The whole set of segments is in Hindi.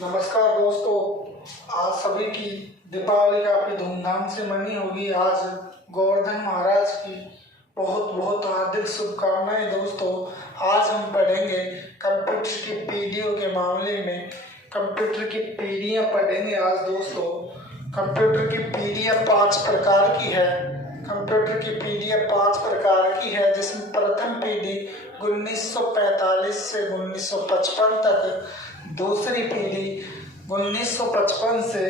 नमस्कार दोस्तों, आज सभी की दीपावली काफी धूमधाम से मनी होगी। आज गोवर्धन महाराज की बहुत बहुत हार्दिक शुभकामनाएं। दोस्तों, आज हम पढ़ेंगे कंप्यूटर की पीढ़ियों के मामले में। कंप्यूटर की पीढ़ियां पढ़ेंगे आज दोस्तों। कंप्यूटर की पीढ़ियां 5 प्रकार की है। कंप्यूटर की पीढ़ियां 5 प्रकार की है, जिसमें प्रथम पीढ़ी 1945 से 1955 तक, दूसरी पीढ़ी 1955 से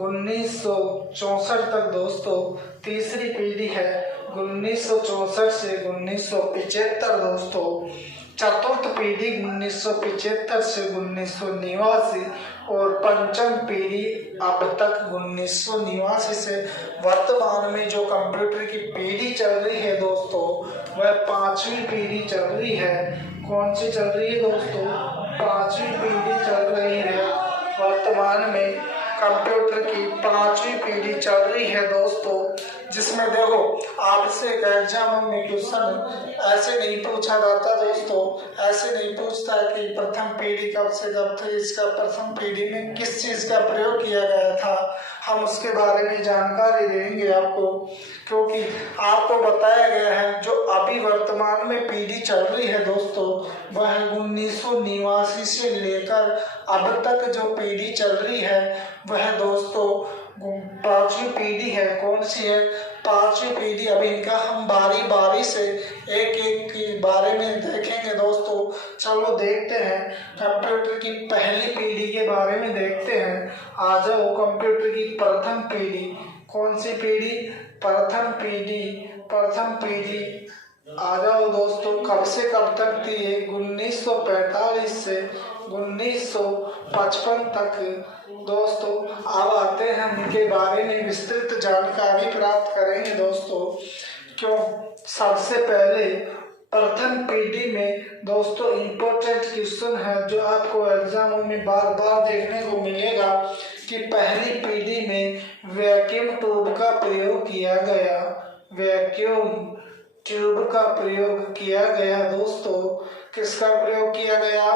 1964 तक दोस्तों, तीसरी पीढ़ी है 1964 से 1975 दोस्तों, चतुर्थ पीढ़ी 1975 से 1989 और पंचम पीढ़ी अब तक 1989 से वर्तमान में जो कंप्यूटर की पीढ़ी चल रही है दोस्तों, वह 5वीं पीढ़ी चल रही है। कौन सी चल रही है दोस्तों? 5वीं पीढ़ी चल रही है। वर्तमान में कंप्यूटर की 5वीं पीढ़ी चल रही है दोस्तों, जिसमें देखो आपसे एक एग्जाम में क्वेश्चन ऐसे नहीं पूछा जाता दोस्तों। ऐसे नहीं पूछता कि प्रथम पीढ़ी कब से कब थी, इसका प्रथम पीढ़ी में किस चीज का प्रयोग किया गया था। हम उसके बारे में जानकारी देंगे आपको, क्योंकि आपको बताया गया है जो अभी वर्तमान में पीढ़ी चल रही है दोस्तों, वह 1989 से लेकर अब तक जो पीढ़ी चल रही है वह दोस्तों 5वीं पीढ़ी है। कौन सी है? 5वीं पीढ़ी। अभी इनका हम बारी बारी से एक एक के बारे में देखेंगे दोस्तों। चलो देखते हैं कंप्यूटर की पहली पीढ़ी के बारे में देखते हैं। आ जाओ, कंप्यूटर की प्रथम पीढ़ी। कौन सी पीढ़ी? प्रथम पीढ़ी। प्रथम पीढ़ी आ जाओ दोस्तों, कब से कब तक थी? 1945 से 1955 तक दोस्तों। अब आते हैं इनके बारे में विस्तृत जानकारी प्राप्त करेंगे दोस्तों। क्यों? सबसे पहले प्रथम पीढ़ी में दोस्तों इम्पोर्टेंट क्वेश्चन है जो आपको एग्जामों में बार बार देखने को मिलेगा कि पहली पीढ़ी में वैक्यूम ट्यूब का प्रयोग किया गया। वैक्यूम ट्यूब का प्रयोग किया गया दोस्तों। किसका प्रयोग किया गया?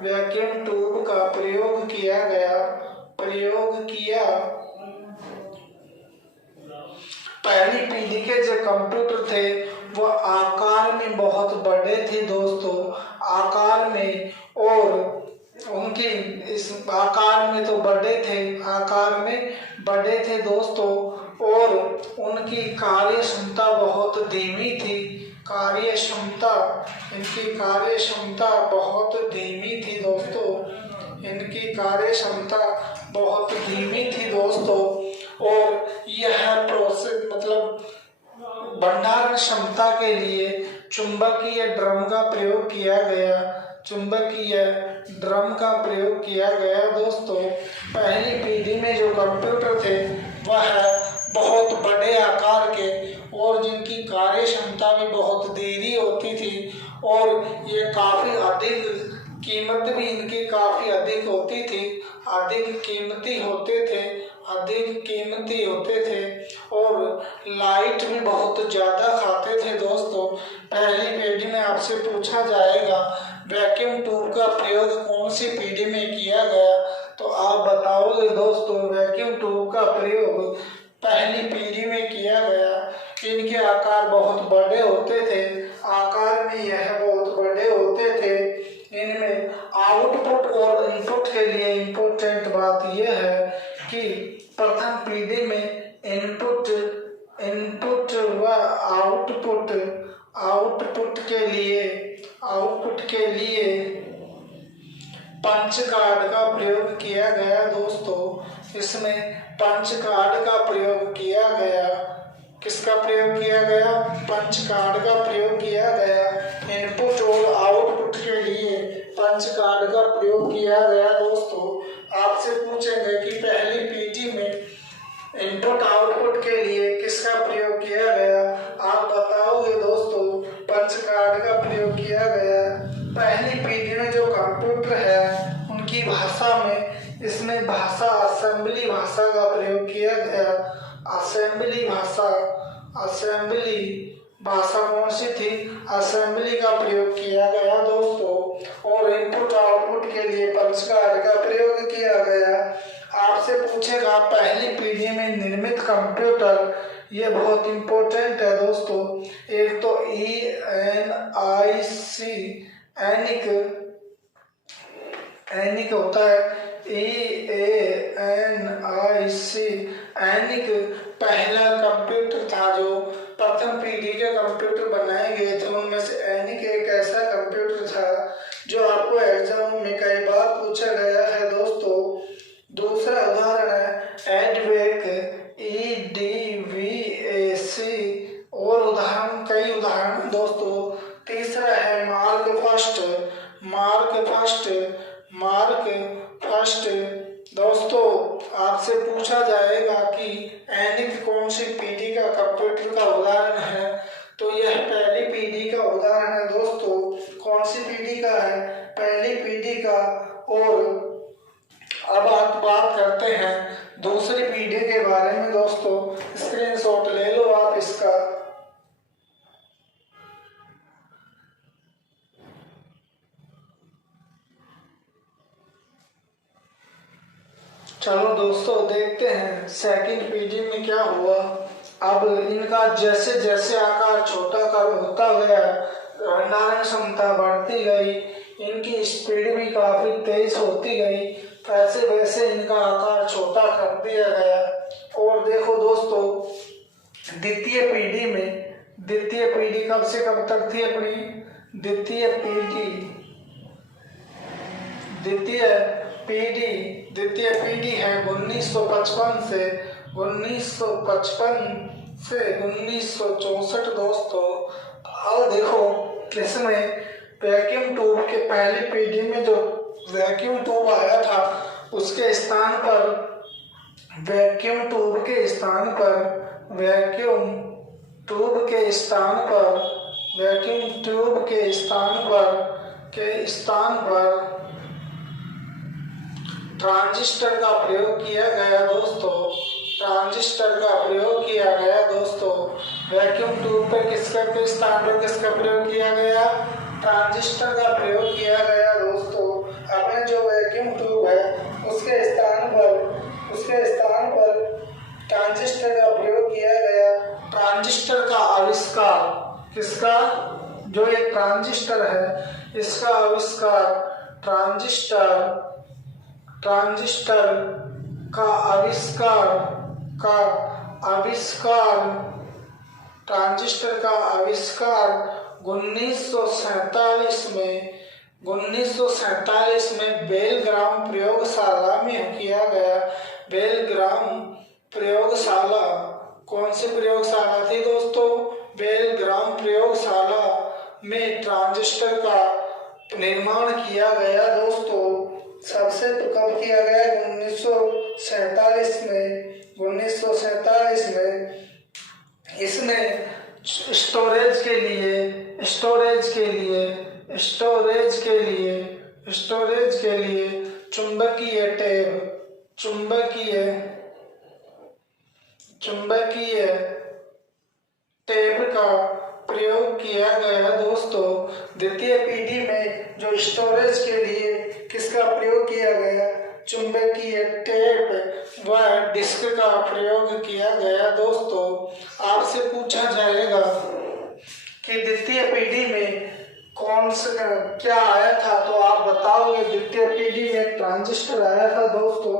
वैक्यूम ट्यूब का प्रयोग किया गया। प्रयोग किया। पहली पीढ़ी के जो कंप्यूटर थे वो आकार में बहुत बड़े थे दोस्तों, आकार में, और उनकी इस आकार में तो बड़े थे, आकार में बड़े थे दोस्तों, और उनकी कार्य क्षमता बहुत धीमी थी। कार्य क्षमता, इनकी कार्य क्षमता बहुत धीमी थी दोस्तों। इनकी कार्य क्षमता बहुत धीमी थी दोस्तों। और यह प्रोसेस मतलब भंडारण क्षमता के लिए चुंबकीय ड्रम का प्रयोग किया गया। चुंबकीय ड्रम का प्रयोग किया गया दोस्तों। पहली पीढ़ी में जो कंप्यूटर थे वह बहुत बड़े आकार के और जिनकी कार्य क्षमता भी बहुत धीमी होती थी, और ये काफी अधिक कीमत भी इनकी काफी अधिक होती थी। अधिक कीमती होते थे, अधिक कीमती होते थे, और लाइट भी बहुत ज्यादा खाते थे दोस्तों। पहली पीढ़ी में आपसे पूछा जाएगा वैक्यूम ट्यूब का प्रयोग कौन सी पीढ़ी में किया गया, तो आप बताओगे दोस्तों वैक्यूम ट्यूब का प्रयोग पहली पीढ़ी में किया गया। इनके आकार बहुत बड़े होते थे, आकार में यह बहुत बड़े होते थे। इनमें आउटपुट और इनपुट के लिए इम्पोर्टेंट बात यह है कि प्रथम पीढ़ी में इनपुट व आउटपुट के लिए पंच कार्ड का प्रयोग किया गया दोस्तों। इसमें पंच कार्ड का प्रयोग किया गया। किसका प्रयोग किया गया? पंच कार्ड का प्रयोग किया गया। इनपुट और आउटपुट के लिए पंच कार्ड का प्रयोग किया गया दोस्तों। आपसे पूछेंगे कि पहली पीढ़ी में इनपुट आउटपुट के लिए किसका प्रयोग किया गया, आप बताओगे दोस्तों पंच कार्ड का प्रयोग किया गया। पहली पीढ़ी में जो कंप्यूटर है उनकी भाषा में, इसमें भाषा असेंबली भाषा का प्रयोग किया गया। असेंबली भाषा कौन सी थी? असेंबली का प्रयोग किया गया दोस्तों। और इनपुट आउटपुट के लिए पंच कार्ड का प्रयोग किया गया। कंप्यूटर, ये बहुत इम्पोर्टेंट है दोस्तों। एक तो ENIC एनिक एनिक होता है, EANIC एनिक पहला कंप्यूटर था जो प्रथम पीढ़ी के कंप्यूटर बनाए गए थे, उनमें से एनिक एक ऐसा कंप्यूटर था जो आपको एग्जाम में कई बार पूछा गया है दोस्तों। दूसरा उदाहरण है एडवेक, EDVAC, और उदाहरण कई उदाहरण दोस्तों। तीसरा है मार्क फर्स्ट दोस्तों। आपसे पूछा जाएगा कि एनिक कौन सी पीढ़ी का कंप्यूटर का उदाहरण है, तो यह पहली पीढ़ी का उदाहरण है दोस्तों। कौन सी पीढ़ी का है? पहली पीढ़ी का। और अब आप बात करते हैं दूसरी पीढ़ी के बारे में दोस्तों। स्क्रीनशॉट ले लो आप इसका। चलो दोस्तों देखते हैं सेकंड पीढ़ी में क्या हुआ। अब इनका जैसे जैसे आकार छोटा कर होता गया, भंडारण क्षमता बढ़ती गई, इनकी स्पीड भी काफी तेज होती गई, वैसे वैसे इनका आकार छोटा कर दिया गया। और देखो दोस्तों द्वितीय पीढ़ी कब से कब तक थी अपनी? द्वितीय पीढ़ी है 1955 से 1964 दोस्तों। अब देखो इसमें वैक्यूम ट्यूब के पहली पीढ़ी में जो वैक्यूम ट्यूब आया था, उसके स्थान पर वैक्यूम ट्यूब के स्थान पर ट्रांजिस्टर का प्रयोग किया गया दोस्तों। वैक्यूम ट्यूब पर किसके स्थान पर किसका प्रयोग किया गया? ट्रांजिस्टर का प्रयोग किया गया दोस्तों। अपने जो वैक्यूम ट्यूब है उसके स्थान पर ट्रांजिस्टर का प्रयोग किया गया। ट्रांजिस्टर का आविष्कार किसका? जो एक ट्रांजिस्टर है इसका आविष्कार ट्रांजिस्टर का आविष्कार 1947 में बेलग्राम प्रयोगशाला में किया गया। बेलग्राम प्रयोगशाला, कौन सी प्रयोगशाला थी दोस्तों? बेलग्राम प्रयोगशाला में ट्रांजिस्टर का निर्माण किया गया दोस्तों। सबसे कब किया गया? 1947 में। इसमें स्टोरेज के लिए चुंबकीय टेप का प्रयोग किया गया दोस्तों। द्वितीय पीढ़ी में जो स्टोरेज के लिए किसका प्रयोग किया गया? चुंबकीय टेप व डिस्क का प्रयोग किया गया दोस्तों। आपसे पूछा जाएगा कि द्वितीय पीढ़ी में कौन सा क्या आया था, तो आप बताओगे द्वितीय पीढ़ी में ट्रांजिस्टर आया था दोस्तों।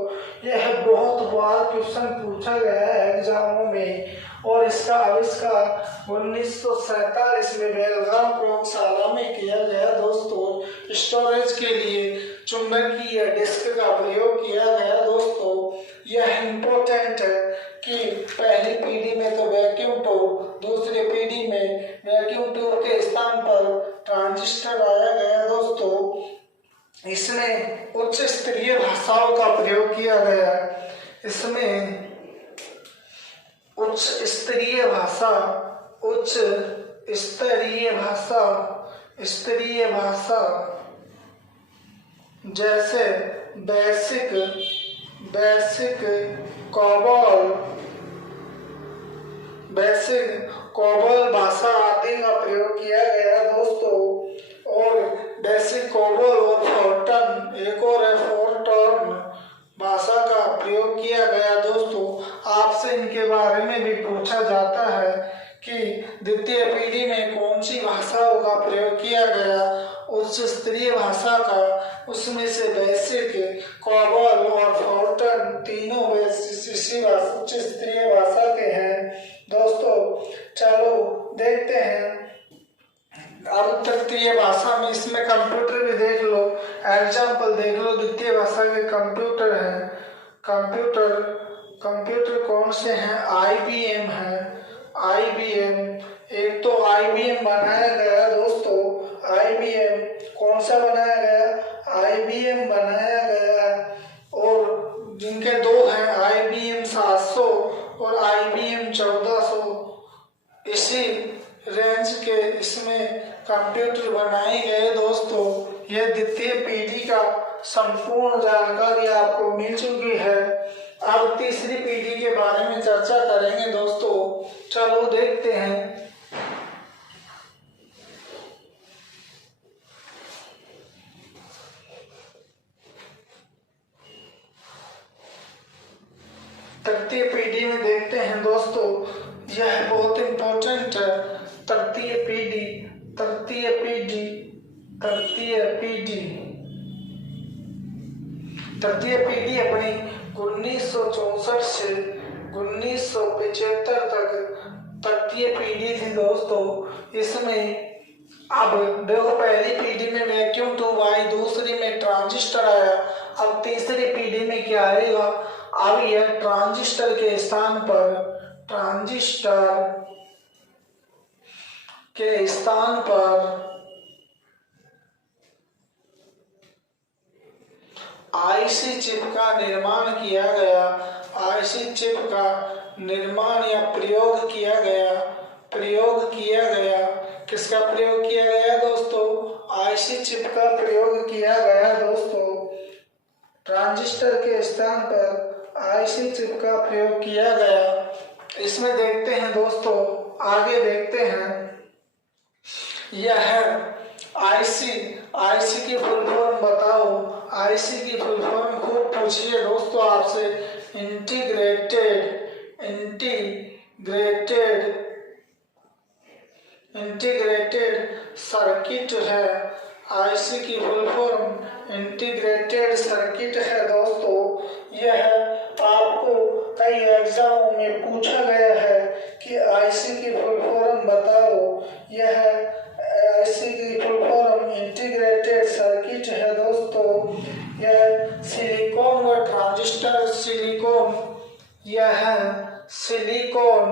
यह बहुत बार क्वेश्चन पूछा गया है एग्जामों में, और इसका आविष्कार 1947 में बेलगाम प्रयोगशाला में किया गया दोस्तों। स्टोरेज के लिए चुंबकीय डिस्क का प्रयोग किया गया दोस्तों। यह इम्पोर्टेंट है कि पहली पीढ़ी में तो वैक्यूम ट्यूब, दूसरी पीढ़ी में वैक्यूम ट्यूब के स्थान पर ट्रांजिस्टर आया गया दोस्तों। इसमें उच्च स्तरीय भाषाओं का प्रयोग किया गया। उच्च स्तरीय भाषा जैसे बेसिक कोबोल भाषा आदि का प्रयोग किया गया दोस्तों। और बेसिक कोबोल और फोर्टर्न भाषा का प्रयोग किया गया दोस्तों। आपसे इनके बारे में भी भाषा का, उसमें से बेसिक, कोबल और फोर्टन तीनों उच्च स्तरीय भाषा के हैं। दोस्तों चलो देखते हैं अब तृतीय भाषा में, इसमें कंप्यूटर भी देख लो, एग्जाम्पल देख लो। द्वितीय भाषा के कंप्यूटर हैं। कंप्यूटर कौन से हैं? IBM है। IBM, एक तो IBM बनाया गया दोस्तों, IBM कौन सा बनाया गया? IBM बनाया गया। और जिनके दो हैं, IBM 700 और IBM 1400। इसी रेंज के इसमें कंप्यूटर बनाए गए दोस्तों। यह द्वितीय पीढ़ी का संपूर्ण जानकारी आपको मिल चुकी है। अब तीसरी पीढ़ी के बारे में चर्चा करेंगे दोस्तों। चलो देखते हैं। तृतीय पीढ़ी में देखते हैं दोस्तों, यह बहुत इम्पोर्टेंट है। तृतीय पीढ़ी अपनी 1964 से 1975 तक तृतीय पीढ़ी थी दोस्तों। इसमें अब देखो, पहली पीढ़ी में वैक्यूम ट्यूब आई, दूसरी में ट्रांजिस्टर आया। अब तीसरी पीढ़ी में क्या आएगा? अब यह ट्रांजिस्टर के स्थान पर आईसी चिप का निर्माण किया गया। आईसी चिप का निर्माण या प्रयोग किया गया। किसका प्रयोग किया गया दोस्तों? आईसी चिप का प्रयोग किया गया दोस्तों। ट्रांजिस्टर के स्थान पर आईसी चिप का प्रयोग किया गया। इसमें देखते हैं दोस्तों, आगे देखते हैं। यह है आईसी की फुल फॉर्म बताओ। आईसी की फुल फॉर्म खूब पूछिए दोस्तों आपसे। इंटीग्रेटेड सर्किट है। आईसी की फुल फॉर्म इंटीग्रेटेड सर्किट है दोस्तों। यह आपको कई एग्जामों में पूछा गया है कि आईसी की फुल फॉर्म बताओ। यह आईसी की फुल फॉर्म इंटीग्रेटेड सर्किट है दोस्तों। यह सिलिकॉन व ट्रांजिस्टर, यह है सिलिकॉन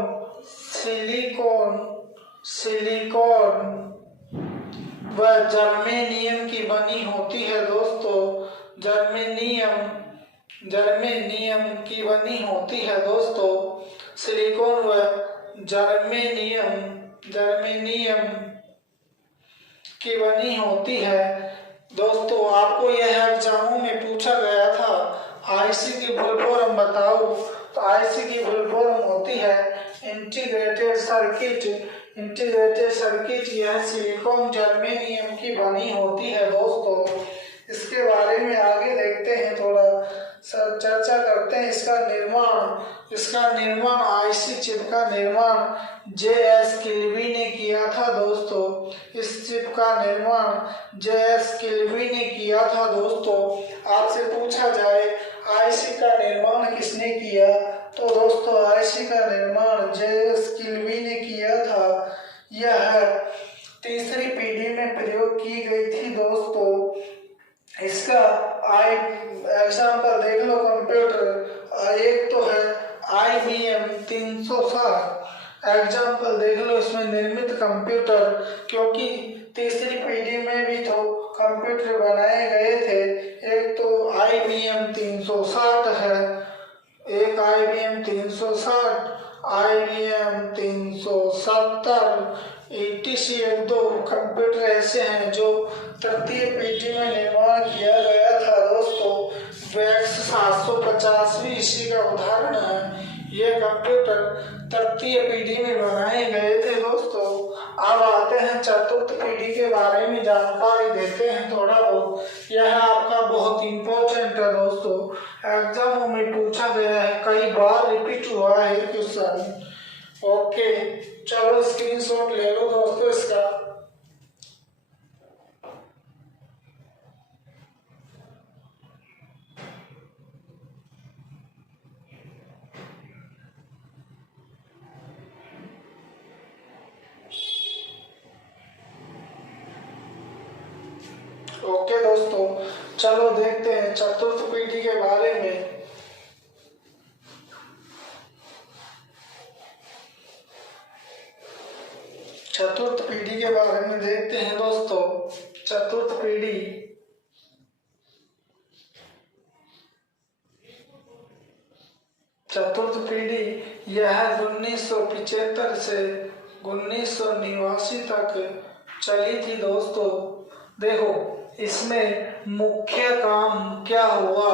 व जर्मेनियम की बनी होती है दोस्तों। जर्मेनियम की बनी होती है दोस्तों। सिलिकॉन व जर्मेनियम की बनी होती है दोस्तों। आपको यह एग्जामों में पूछा गया था, आईसी की फुल फॉर्म बताओ। तो आईसी की फुल फॉर्म होती है इंटीग्रेटेड सर्किट। यह सिलिकॉन जर्मेनियम की बनी होती है दोस्तों। इसके बारे में आगे देखते हैं, थोड़ा चर्चा करते हैं। इसका निर्माण आईसी चिप का निर्माण JS किल्वी ने किया था दोस्तों। इस चिप का निर्माण JS किल्वी ने किया था दोस्तों। आपसे पूछा जाए आईसी का निर्माण किसने किया, तो दोस्तों आईसी का निर्माण JS किल्वी ने किया था। यह तीसरी पीढ़ी में प्रयोग की गई थी दोस्तों। इसका एग्जाम्पल देख लो कंप्यूटर। एक तो है IBM 360। एग्जाम्पल देख लो इसमें निर्मित कंप्यूटर, क्योंकि तीसरी पीढ़ी में भी तो कंप्यूटर बनाए गए थे। एक तो IBM 360 है, एक IBM 360, IBM 370, ETC। दो कंप्यूटर ऐसे हैं जो तृतीय पीढ़ी में निर्माण किया गया था दोस्तों। VEX 750 भी इसी का उदाहरण है। ये कंप्यूटर तृतीय पीढ़ी में बनाए गए थे दोस्तों। अब आते हैं चतुर्थ पीढ़ी के बारे में जानकारी देते हैं थोड़ा बहुत। यह आपका बहुत इम्पोर्टेंट है दोस्तों, एग्जामों में पूछा गया है, कई बार रिपीट हुआ है क्वेश्चन। ओके, चलो स्क्रीनशॉट ले लो दोस्तों इसका। दोस्तों। चलो देखते हैं चतुर्थ पीढ़ी के बारे में। चतुर्थ पीढ़ी के बारे में देखते हैं दोस्तों। चतुर्थ पीढ़ी यह 1975 से 1989 तक चली थी दोस्तों। देखो इसमें मुख्य काम क्या हुआ।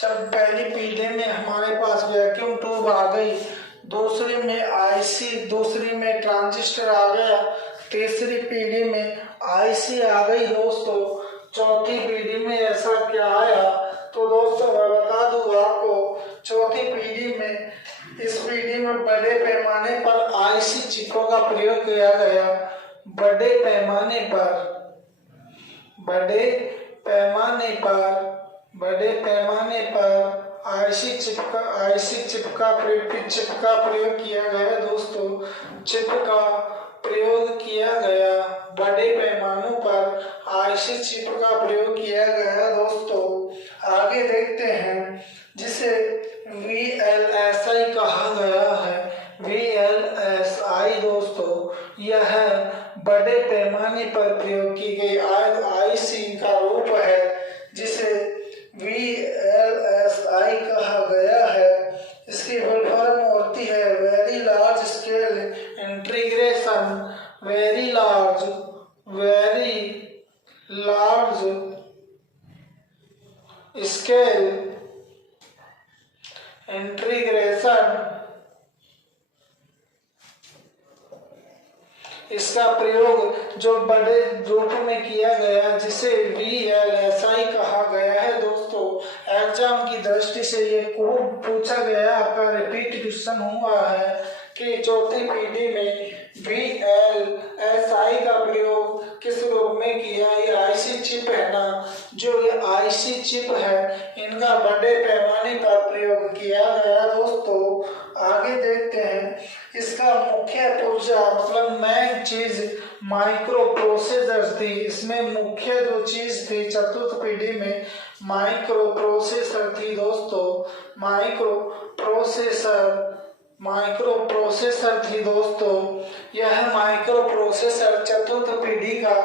जब पहली पीढ़ी में हमारे पास वैक्यूम ट्यूब आ गई, दूसरी में आईसी, दूसरी में ट्रांजिस्टर आ गया, तीसरी पीढ़ी में आईसी आ गई दोस्तों, चौथी पीढ़ी में ऐसा क्या आया। तो दोस्तों मैं बता दूं आपको, चौथी पीढ़ी में, इस पीढ़ी में बड़े पैमाने पर आईसी चिपों का प्रयोग किया गया। बड़े पैमाने पर आईसी चिप का प्रयोग किया गया दोस्तों। चिप का प्रयोग किया गया, बड़े पैमानों पर आईसी चिप का प्रयोग किया गया दोस्तों। आगे देखते हैं, जिसे VLSI कहा गया है। VLSI दोस्तों यह बड़े पैमाने पर प्रयोग की गई आईसी का रूप है, जिसे VLSI कहा गया है। इसकी फुल फॉर्म होती है very large scale integration, very large scale integration. इसका प्रयोग जो बड़े रूप में किया गया, जिसे VLSI कहा गया है दोस्तों। एग्जाम की दृष्टि से ये खूब पूछा गया, आपका रिपीट क्वेश्चन हुआ है कि चौथी पीढ़ी में VLSI का प्रयोग किस रूप में किया। ये आईसी चिप है ना, जो ये आईसी चिप है, इनका बड़े पैमाने पर प्रयोग किया गया दोस्तों। आगे देखते हैं, इसका मुख्य पुर्जा मतलब मेन चीज माइक्रो प्रोसेसर थी। इसमें मुख्य जो चीज थी चतुर्थ पीढ़ी में माइक्रो प्रोसेसर थी दोस्तों। माइक्रो प्रोसेसर थी दोस्तों। यह माइक्रो प्रोसेसर चतुर्थ पीढ़ी का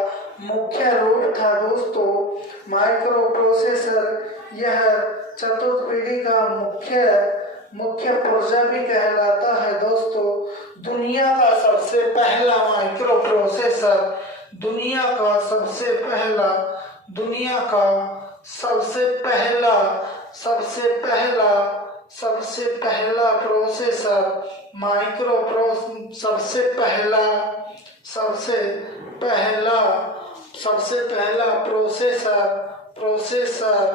मुख्य रूप था दोस्तों। माइक्रो प्रोसेसर यह चतुर्थ पीढ़ी का मुख्य पुर्जा भी कहलाता है दोस्तों। दुनिया का सबसे पहला माइक्रो प्रोसेसर, दुनिया का सबसे पहला प्रोसेसर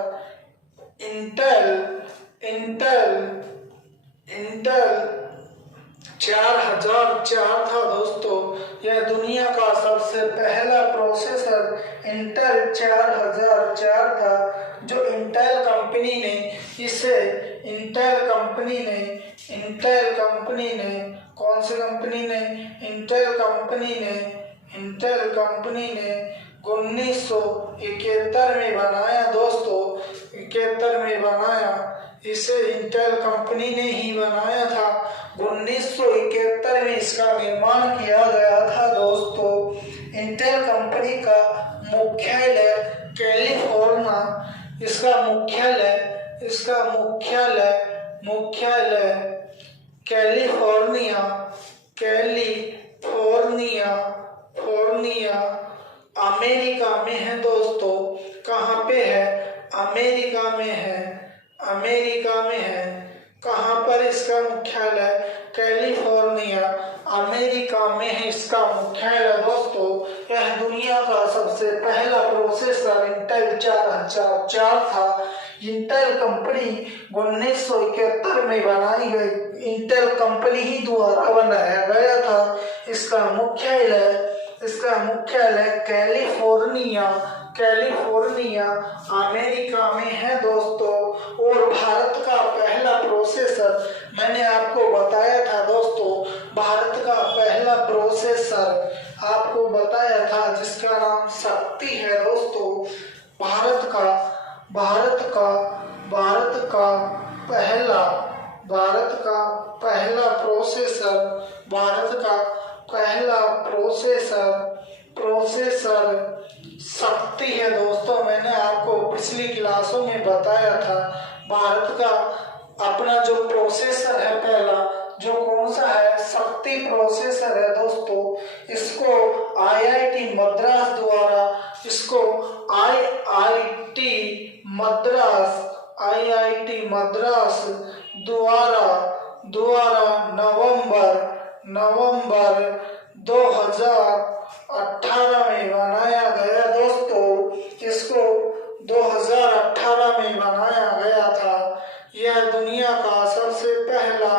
इंटेल 4004 था दोस्तों। यह दुनिया का सबसे पहला प्रोसेसर इंटेल 4004 था, जो इंटेल कंपनी ने इंटेल कंपनी ने 1971 में बनाया दोस्तों। 71 में बनाया, इसे इंटेल कंपनी ने ही बनाया था। 1971 में इसका निर्माण किया गया था दोस्तों। इंटेल कंपनी का मुख्यालय कैलिफोर्निया, इसका मुख्यालय कैलिफोर्निया अमेरिका में है दोस्तों। कहाँ पे है? अमेरिका में है। कहाँ पर इसका मुख्यालय? कैलिफोर्निया अमेरिका में है इसका मुख्यालय दोस्तों। यह दुनिया का सबसे पहला प्रोसेसर इंटेल 4004 था। इंटेल कंपनी 1971 में बनाई गई इंटेल कंपनी ही द्वारा बनाया गया था। इसका मुख्यालय कैलिफोर्निया अमेरिका में है दोस्तों। और भारत का पहला प्रोसेसर मैंने आपको बताया था दोस्तों। भारत का पहला प्रोसेसर आपको बताया था, जिसका नाम शक्ति है दोस्तों। भारत भारत का भारत का पहला भारत का पहला प्रोसेसर भारत का पहला प्रोसेसर शक्ति है दोस्तों। मैंने आपको पिछली क्लासों में बताया था भारत का अपना जो प्रोसेसर है पहला जो कौन सा है, शक्ति प्रोसेसर है दोस्तों। इसको आईआईटी मद्रास द्वारा इसको आईआईटी मद्रास द्वारा नवंबर 2018 में बनाया गया दोस्तों। इसको 2018 में बनाया गया था। यह दुनिया का सबसे पहला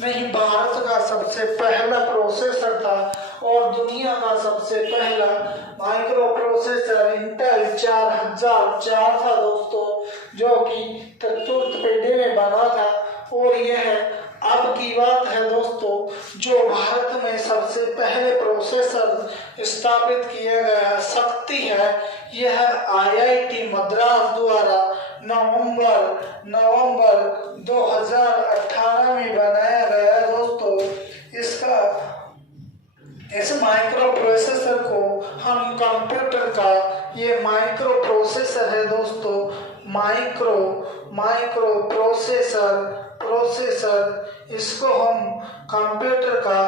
नहीं, भारत का सबसे पहला प्रोसेसर था और दुनिया का सबसे पहला माइक्रो प्रोसेसर इंटेल 4004 था दोस्तों, जो कि चतुर्थ पीढ़ी में बना था। और यह अब की बात है दोस्तों, जो भारत में सबसे पहले प्रोसेसर स्थापित किया गया शक्ति है, यह आईआईटी मद्रास द्वारा नवंबर 2018 में बनाया गया दोस्तों। इस माइक्रो प्रोसेसर को हम कंप्यूटर का ये माइक्रो प्रोसेसर है दोस्तों, माइक्रो प्रोसेसर इसको हम कंप्यूटर का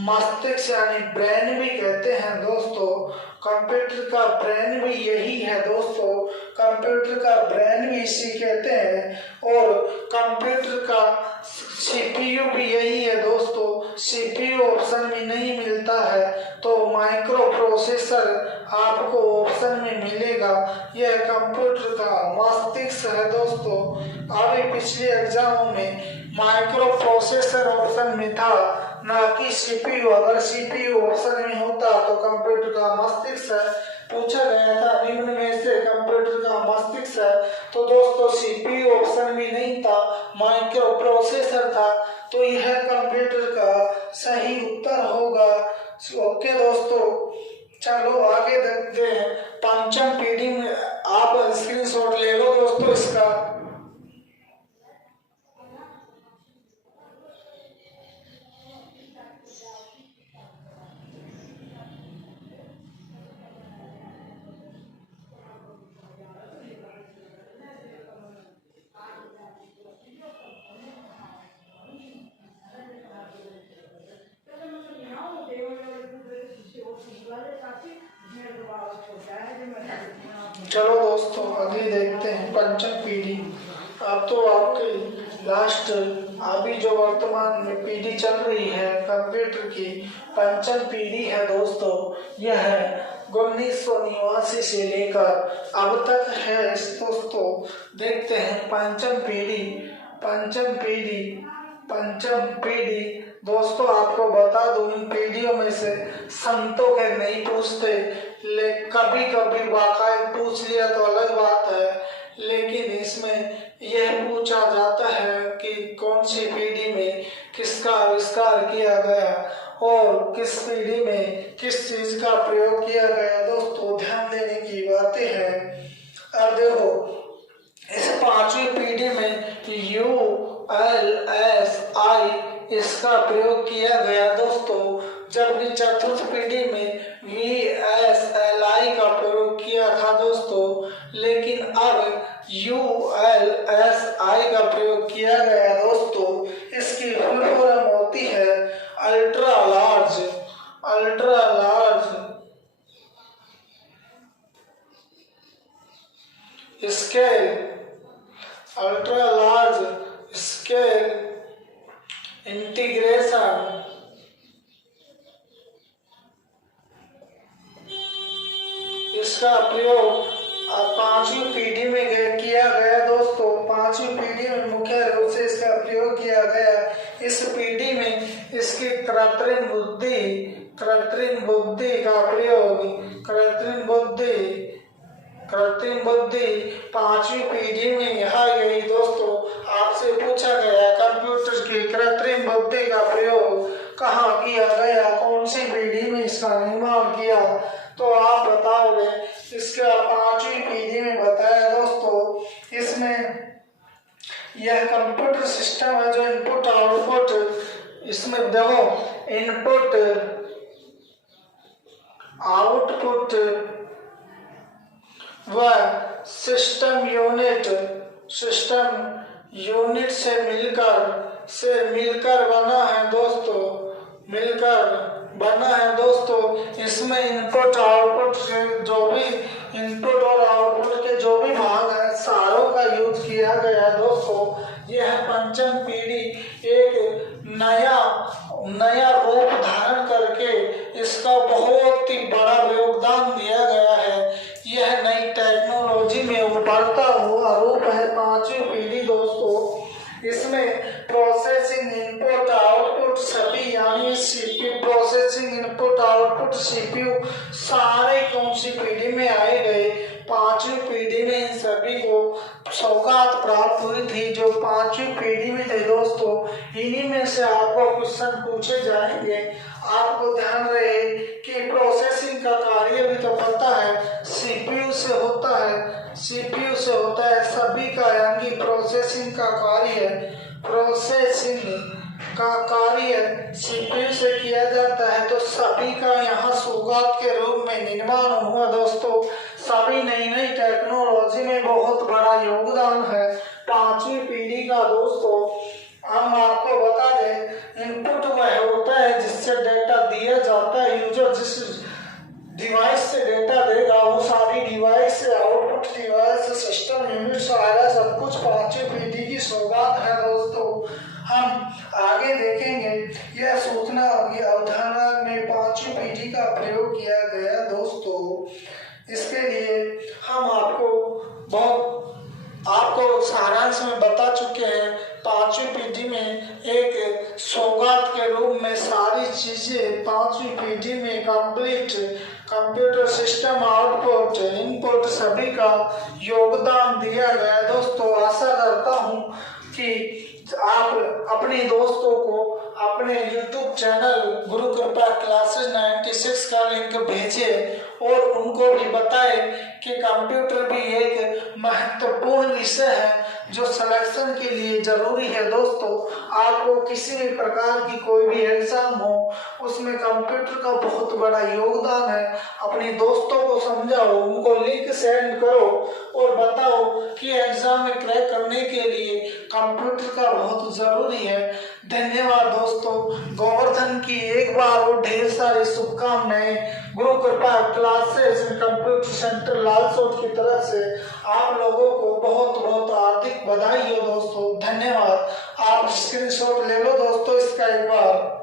मस्तिष्क यानी ब्रेन भी कहते हैं दोस्तों। कंप्यूटर का ब्रेन भी यही है दोस्तों, कंप्यूटर का ब्रेन भी इसी कहते हैं। और कंप्यूटर का सीपीयू भी यही है दोस्तों। सीपीयू ऑप्शन में नहीं मिलता है तो माइक्रो प्रोसेसर आपको ऑप्शन में मिलेगा। यह कंप्यूटर का मस्तिष्क है दोस्तों। अभी पिछले एग्जाम में माइक्रो प्रोसेसर ऑप्शन में था, ना कि सीपीयू। अगर सीपीयू ऑप्शन में होता तो कंप्यूटर का मस्तिष्क पूछा गया था, निम्न में से कंप्यूटर का मस्तिष्क है, तो दोस्तों सीपीयू ऑप्शन में नहीं था, माइक्रो प्रोसेसर था, तो यह कंप्यूटर का सही उत्तर होगा। ओके दोस्तों, चलो आगे देखते हैं। पंचम पीढ़ी में आप स्क्रीनशॉट ले लो दोस्तों इसका। चलो दोस्तों अगली देखते हैं पंचम पीढ़ी। अब तो आपके लास्ट अभी जो वर्तमान में पीढ़ी चल रही है कंप्यूटर की, पंचम पीढ़ी है दोस्तों। यह 1989 से लेकर अब तक है दोस्तों। देखते हैं पंचम पीढ़ी दोस्तों। आपको बता दूं, इन पीढ़ियों में से संतों के नहीं पूछते, कभी कभी बाकायदा पूछ लिया तो अलग बात है, लेकिन इसमें यह पूछा जाता है कि कौन सी पीढ़ी में किसका आविष्कार किया गया और किस पीढ़ी में किस चीज का प्रयोग किया गया। दोस्तों ध्यान देने की बातें हैं। अब देखो, इस पांचवी पीढ़ी में ULSI इसका प्रयोग किया गया दोस्तों, जबकि चतुर्थ पीढ़ी में VSLI का प्रयोग किया था दोस्तों, लेकिन अब ULSI का प्रयोग किया गया दोस्तों। इसकी फुल फॉर्म होती है अल्ट्रा लार्ज स्केल इंटीग्रेशन। इसका प्रयोग पांचवी पीढ़ी में किया गया दोस्तों। पांचवी पीढ़ी में मुख्य रूप से इसका प्रयोग किया गया। इस पीढ़ी में इसकी कृत्रिम बुद्धि का प्रयोग, कृत्रिम बुद्धि पांचवी पीढ़ी में यहाँ गई दोस्तों। आपसे पूछा गया कंप्यूटर की कृत्रिम बुद्धि का प्रयोग कहाँ किया गया, कौन सी पीढ़ी में इसका निर्माण किया, तो आप बताओगे इसका पांचवी पीढ़ी में बताया दोस्तों। इसमें यह कंप्यूटर सिस्टम है जो इनपुट आउटपुट, इसमें देखो इनपुट आउटपुट व सिस्टम यूनिट से मिलकर बना है दोस्तों। इसमें इनपुट आउटपुट के जो भी इनपुट और आउटपुट के जो भी भाग है सारों का यूज किया गया दोस्तों। यह पंचम पीढ़ी एक नया रूप धारण करके इसका बहुत ही बड़ा योगदान दिया गया है। यह नई टेक्नोलॉजी में उभरता हुआ रूप है पांचवी पीढ़ी दोस्तों। इसमें प्रोसेसिंग इनपुट आउटपुट सभी यानी CPU processing input output CPU सारे कौन सी पीढ़ी में आए गए, पांचवी पीढ़ी में इन सभी को सौगात प्राप्त हुई थी जो पांचवी पीढ़ी में थे दोस्तों। इन्हीं में से आपको क्वेश्चन पूछे जाएंगे। आपको ध्यान रहे कि प्रोसेसिंग का कार्य भी तो पता है सीपीयू से होता है सभी का, यानी प्रोसेसिंग का कार्य सीपीयू से किया जाता है। तो सभी का यहाँ सौगात के रूप में निर्माण हुआ दोस्तों। सभी नई टेक्नोलॉजी में बहुत बड़ा योगदान है पांचवी पीढ़ी का दोस्तों। हम आपको बता दें इनपुट वह होता है जिससे डेटा दिया जाता है। यूजर जिस डिवाइस से डेटा देगा वो सारी डिवाइस से आउटपुट डिवाइस सिस्टम यूनिट सारा सब कुछ पांचवी पीढ़ी की सौगात है दोस्तों। हम आगे देखेंगे यह सूचना की अवधारणा में पांचवी पीढ़ी का प्रयोग किया गया दोस्तों। इसके लिए हम आपको सारांश में बता चुके हैं। पांचवी पीढ़ी में एक सौगात के रूप में सारी चीजें पांचवी पीढ़ी में complete computer system output input सभी का योगदान दिया गया दोस्तों। आशा करता हूँ कि आप अपने दोस्तों को अपने YouTube चैनल गुरु कृपा क्लासेस 96 का लिंक भेजें और उनको भी बताएं कि कंप्यूटर भी एक महत्वपूर्ण विषय है जो सिलेक्शन के लिए जरूरी है दोस्तों। आपको किसी भी प्रकार की कोई भी एग्जाम हो उसमें कंप्यूटर का बहुत बड़ा योगदान है। अपने दोस्तों को समझाओ, उनको लिंक सेंड करो और बताओ कि एग्जाम में क्रैक करने के लिए कंप्यूटर का बहुत जरूरी है। धन्यवाद दोस्तों। गोवर्धन की एक बार और ढेर सारी शुभकामनाएं। गुरु कृपा क्लासेस कंप्यूटर सेंटर लालसोट की तरफ से आप लोगों को बहुत बहुत हार्दिक बधाई हो दोस्तों। धन्यवाद। आप स्क्रीनशॉट ले लो दोस्तों इसका एक बार।